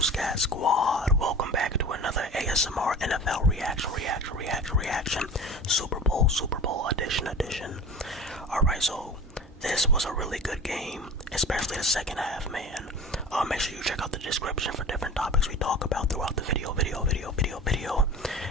Scat Squad, welcome back to another ASMR NFL reaction, Super Bowl edition. Alright, so this was a really good game, especially the second half, man. Make sure you check out the description for different topics we talk about throughout the video.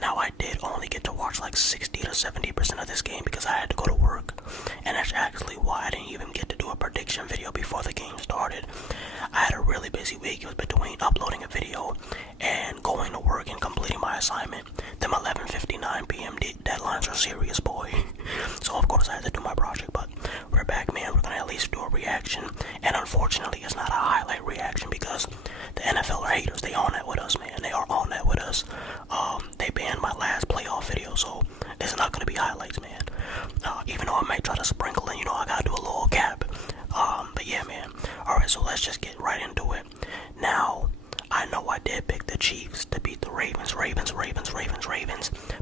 Now, I did only get to watch like 60 to 70% of this game because I had to go to work, and that's actually why I didn't even get to do a prediction video before the game started. I had a really busy week. It was between uploading a video and going to work and completing my assignment. Them 11:59 p.m. deadlines are serious, boy. So of course I had to do my project, but we're back, man. We're gonna at least do a reaction, and unfortunately it's not a highlight reaction because the NFL are haters. They on that with us, man. They are on that with us. They banned my last playoff video, so it's not gonna be highlights, man. Even though I might try to sprinkle in, I gotta do a little cap. But yeah, man. Alright, so let's just get right into it. Now, I know I did pick the Chiefs to beat the Ravens,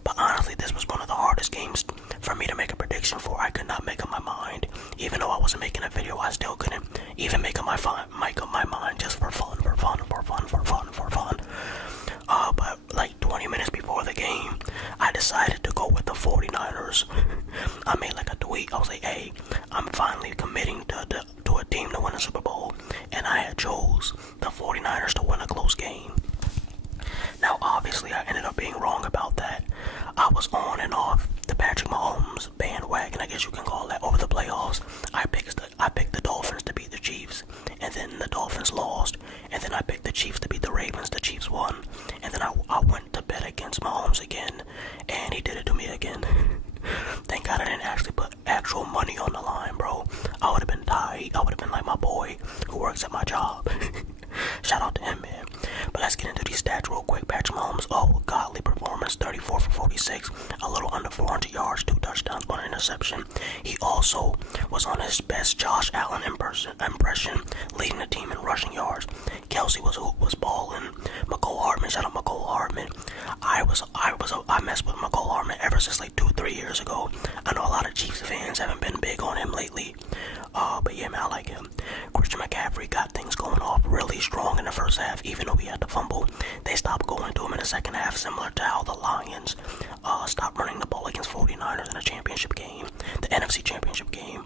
but honestly, this was one of the hardest games for me to make a prediction for. I could not make up my mind. Even though I wasn't making a video, I still couldn't even make up my mind just for fun. But like 20 minutes before the game, I decided to go with the 49ers. I made like a tweet. I was like, hey, I'm finally committing to a team to win a Super Bowl, and I had chose the 49ers to win a close game. Now, obviously, I ended up being wrong about that. I was on and off the Patrick Mahomes bandwagon, I guess you can call that, over the playoffs. I picked the Dolphins to beat the Chiefs, and then the Dolphins lost, and then I picked the Chiefs to beat the Ravens. The Chiefs won, and then I went to bet against Mahomes again, and he did it to me again. Thank God I didn't actually put actual money on the line, bro. I would have been tight. I would have been like my boy who works at my job. Shout out to him, man. But let's get into these stats real quick. Patrick Mahomes, godly performance, 34 for 46, a little under 400 yards, 2 touchdowns, 1 interception. He also was on his best Josh Allen impression, leading the team in rushing yards. Kelsey was balling. Mecole Hardman, shout out Mecole Hardman. I messed with Mecole Hardman ever since like 2-3 years ago. I know a lot of Chiefs fans haven't been big on him lately. But yeah, man, I like him. Christian McCaffrey got things going off really strong in the first half, even though he had to fumble. They stopped going to him in the second half, similar to how the Lions stopped running the ball against 49ers in the championship game, the NFC championship game.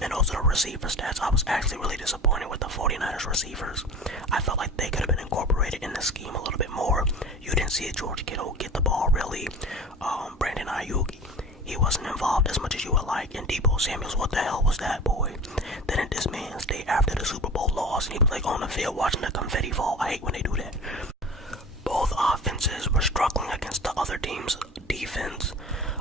And also the receiver stats. I was actually really disappointed with the 49ers receivers. I felt like they could have been incorporated in the scheme a little bit more. You didn't see George Kittle get the ball really. Brandon Ayuk, he wasn't involved as much as you would like. And Deebo Samuels, what the hell was that, boy? Didn't this man stay after the Super Bowl loss and he was like on the field watching the confetti fall? I hate when they do that. Both offenses were struggling against the other team's defense.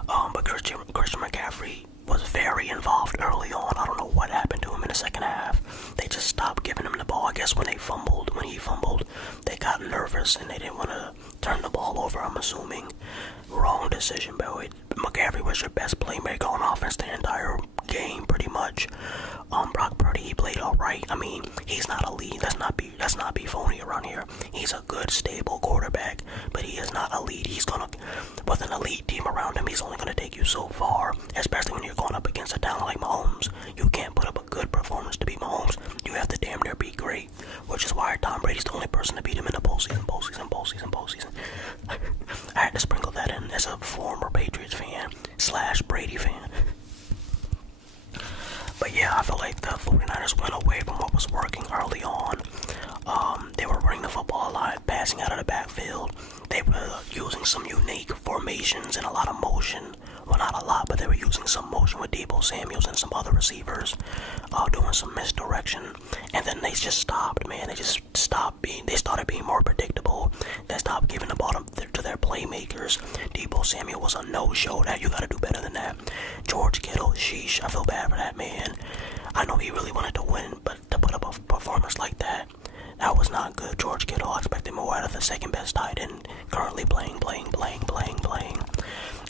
But Christian McCaffrey was very involved early on. I don't know what happened to him in the second half. They just stopped giving him the ball. I guess when he fumbled, they got nervous and they didn't want to turn the ball over, I'm assuming. Wrong decision, boy. McCaffrey was your best playmaker on offense the entire game, pretty much. Brock Purdue, he played alright. I mean, he's not a lead. Let's not be phony around here. He's a good, stable quarterback, but he is not elite. With an elite team around him, he's only gonna take you so far, especially when you're going up against a talent like Mahomes. You can't put up a good performance to beat Mahomes. You have to damn near be great, which is why Tom Brady's the only person to beat him in the postseason. I had to sprinkle that in as a former Patriots fan / Brady fan. But yeah, I feel like the 49ers went away from what was working early on. They were running the football a lot, passing out of the backfield. They were using some unique formations and a lot of motion. Well, not a lot, but they were using some motion with Deebo Samuels and some other receivers, doing some misdirection. And then they just stopped, man. They started being more predictable. They stopped giving the ball to their playmakers. Deebo Samuel was a no-show. That you gotta do better than that. George Kittle, sheesh, I feel bad for that man. I know he really wanted to win, but to put up a performance like that was not good. George Kittle, I expected more out of the second best tight end, currently playing.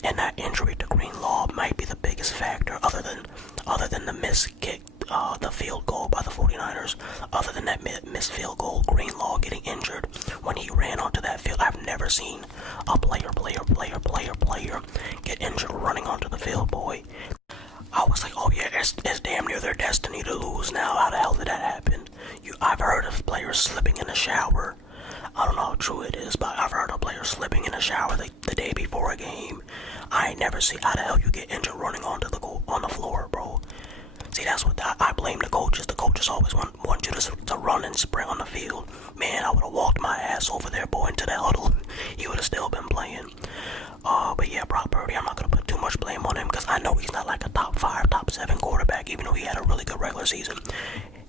And that injury to Greenlaw might be the biggest factor, other than the missed kick, the field goal by the 49ers. Other than that missed field goal, Greenlaw getting injured when he ran onto that field. I've never seen a player get injured running onto the field, boy. I was like, oh yeah, it's damn near their destiny to lose now. How the hell did that happen? I've heard of players slipping in the shower. I don't know how true it is, but I've heard of players slipping in the shower the day before a game. I ain't never seen how the hell you get injured running on the floor, bro. See, that's what I blame the coaches. The coaches always want you to run and sprint on the field. Man, I would have walked my ass over there, boy, into the huddle. He would have still been playing. But yeah, Brock Purdue, I'm not going to put too much blame on him because I know he's not like a top 5, top 7 quarterback, even though he had a really good regular season.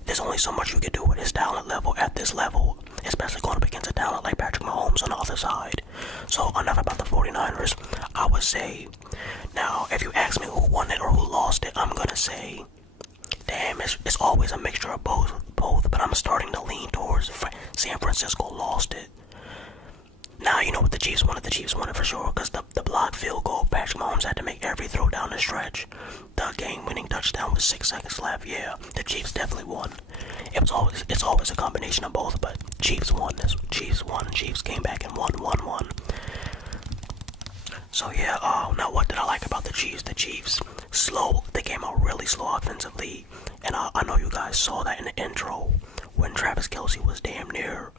There's only so much you can do with his talent level at this level, especially going up against a talent like Patrick Mahomes on the other side. So enough about the 49ers. I would say, now, if you ask me who won it or who lost it, I'm going to say, damn, it's always a mixture of both, but I'm starting to lean towards San Francisco lost it. Now, you know what the Chiefs wanted? The Chiefs won it for sure because the blocked field goal, Patrick Mahomes had to make every throw down the stretch. The game-winning touchdown with 6 seconds left. Yeah, the Chiefs definitely won. It's always a combination of both, but Chiefs won this. Chiefs won. Chiefs came back and won. So yeah, now what did I like about the Chiefs? The Chiefs, slow. They came out really slow offensively, and I know you guys saw that in the intro when Travis Kelce was damn near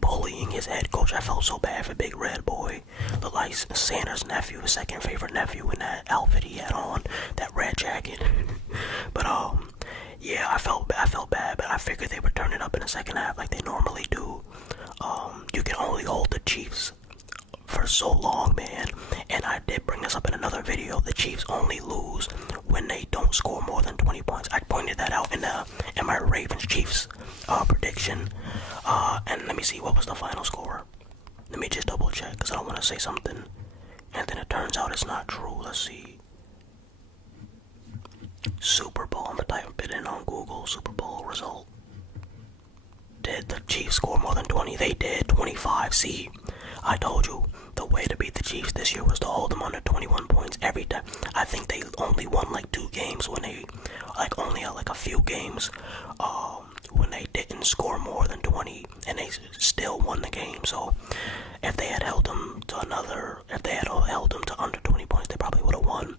bullying his head coach. I felt so bad for Big Red Boy, the like Santa's nephew, his second favorite nephew, in that outfit he had on, that red jacket. But yeah, I felt bad, but I figured they would turn it up in the second half like they normally do. You can only hold the Chiefs for so long, man. And I did bring this up in another video. The Chiefs only lose when they don't score more than 20 points. I pointed that out in my Ravens-Chiefs prediction. And let me see, what was the final score? Let me just double check, because I don't want to say something and then it turns out it's not true. Let's see. Super Bowl. I'm gonna type it in on Google. Super Bowl result. Did the Chiefs score more than 20? They did. 25. See, I told you the way to beat the Chiefs this year was to hold them under 21 points every time. I think they only won like 2 games when they, like only like a few games, when they didn't score more than 20, and they still won the game. So if they had held them to under 20 points, they probably would have won.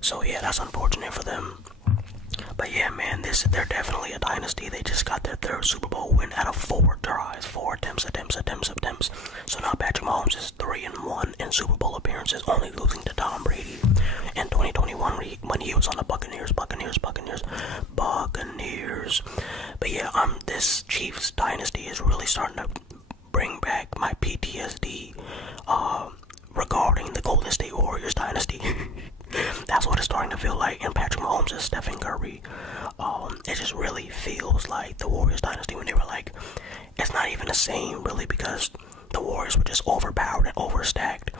So yeah, that's unfortunate for them. But yeah, man, they're definitely a dynasty. They just got their 3rd Super Bowl win out of 4 tries, 4 attempts. So now Patrick Mahomes is 3-1 in Super Bowl appearances, only losing to Tom Brady in 2021 when he was on the Buccaneers. But yeah, this Chiefs dynasty is really starting to bring back my PTSD regarding the Golden State Warriors dynasty. That's what it's starting to feel like. And Patrick Mahomes and Stephen Curry, it just really feels like the Warriors dynasty when they were like, it's not even the same really, because the Warriors were just overpowered and overstacked.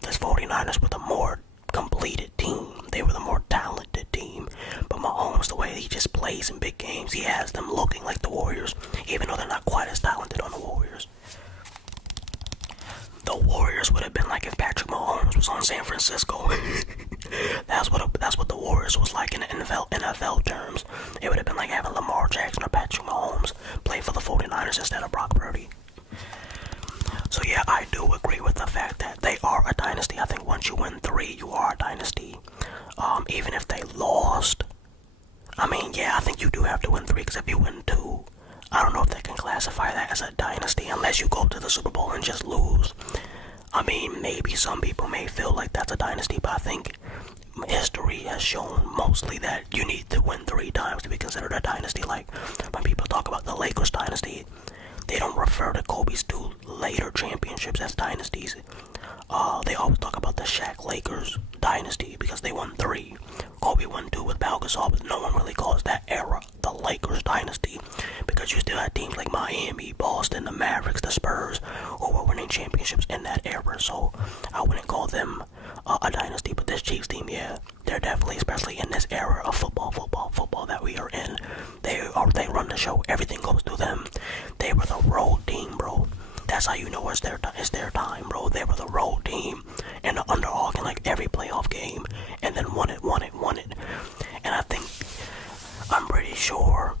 The 49ers were the more completed team. They were the more talented team. But Mahomes, the way he just plays in big games, he has them looking like the Warriors, even though they're not quite as talented on the Warriors. The Warriors would have been like if Patrick Mahomes was on San Francisco. That's what the Warriors was like in the NFL terms. It would have been like having Lamar Jackson or Patrick Mahomes play for the 49ers instead of Brock Purdue. So yeah, I do agree with the fact that they are a dynasty. I think once you win 3, you are a dynasty. Even if they lost, I mean, yeah, I think you do have to win 3, because if you win 2, I don't know if they can classify that as a dynasty unless you go to the Super Bowl and just lose. I mean, maybe some people may feel like that's a dynasty, but I think history has shown mostly that you need to win 3 times to be considered a dynasty. Like, when people talk about the Lakers dynasty, they don't refer to Kobe's 2 later championships as dynasties. They always talk about the Shaq Lakers dynasty because they won 3. Kobe won 2 with Pau Gasol, but no one really calls that era the Lakers dynasty, because you still had teams like Miami, Boston, the Mavericks, the Spurs, who were winning championships in that era. So I wouldn't call them a dynasty. But this Chiefs team, yeah, they're definitely, especially in this era of football that we are in, they run the show. Everything goes through them. They were the road team, bro. That's how you know it's their time, bro. They were the road team and the underdog in like every playoff game, and then won it. And I'm pretty sure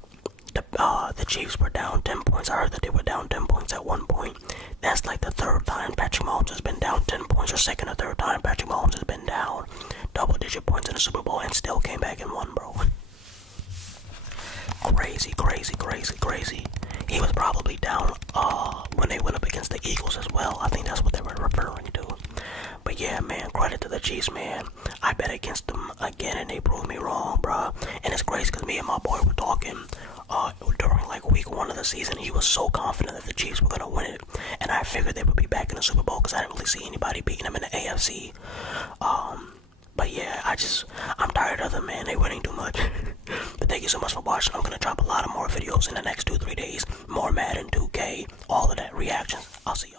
the Chiefs were down 10 points. I heard that they were down 10 points at one point. That's like the 3rd time Patrick Mahomes has been down 10 points, or 2nd or 3rd time Patrick Mahomes has been down double-digit points in the Super Bowl and still came back and won, bro. Crazy. He was probably down when they went up against the Eagles as well. I think that's what they were referring to. But yeah, man, credit to the Chiefs, man. I bet against them again and they proved me wrong, bruh. And it's crazy because me and my boy were talking during like week 1 of the season. He was so confident that the Chiefs were going to win it. And I figured they would be back in the Super Bowl because I didn't really see anybody beating them in the AFC. But yeah, I'm tired of them, man. They winning too much. But thank you so much for watching. I'm going to drop a lot of more videos in the next 2-3 days. More Madden, 2K, all of that, reactions. I'll see you.